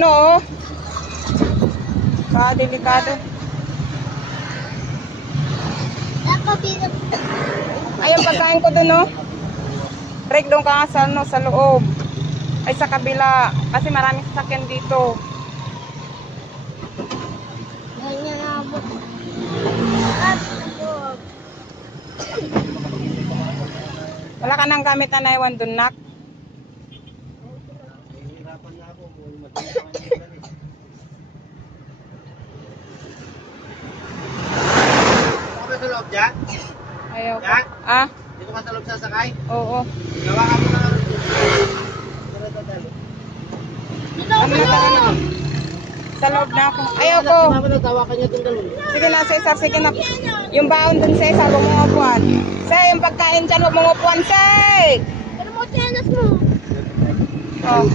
ano oh. Delikado. Ay, yung pagkain ko dun oh. Break doon ka nga sa, ano, sa loob. Ay, sa kabila. Kasi maraming sasakyan dito. Wala ka nang gamit na naiwan dun, nak? Sa loob dyan? Ayaw ko. Yan? Ah? Dito ka sa loob sasakay? Oo. Gawa ka mo na. Ano na tayo? Sa loob na ako. Ayaw ko. Tawakan niya itong dalawa. Sige na, Cesar. Sige na. Yung baon dun, Cesar. Huwag mong upuan. Say, yung pagkain dyan, huwag mong upuan. Say! Ano mo tiyanas mo? Oh.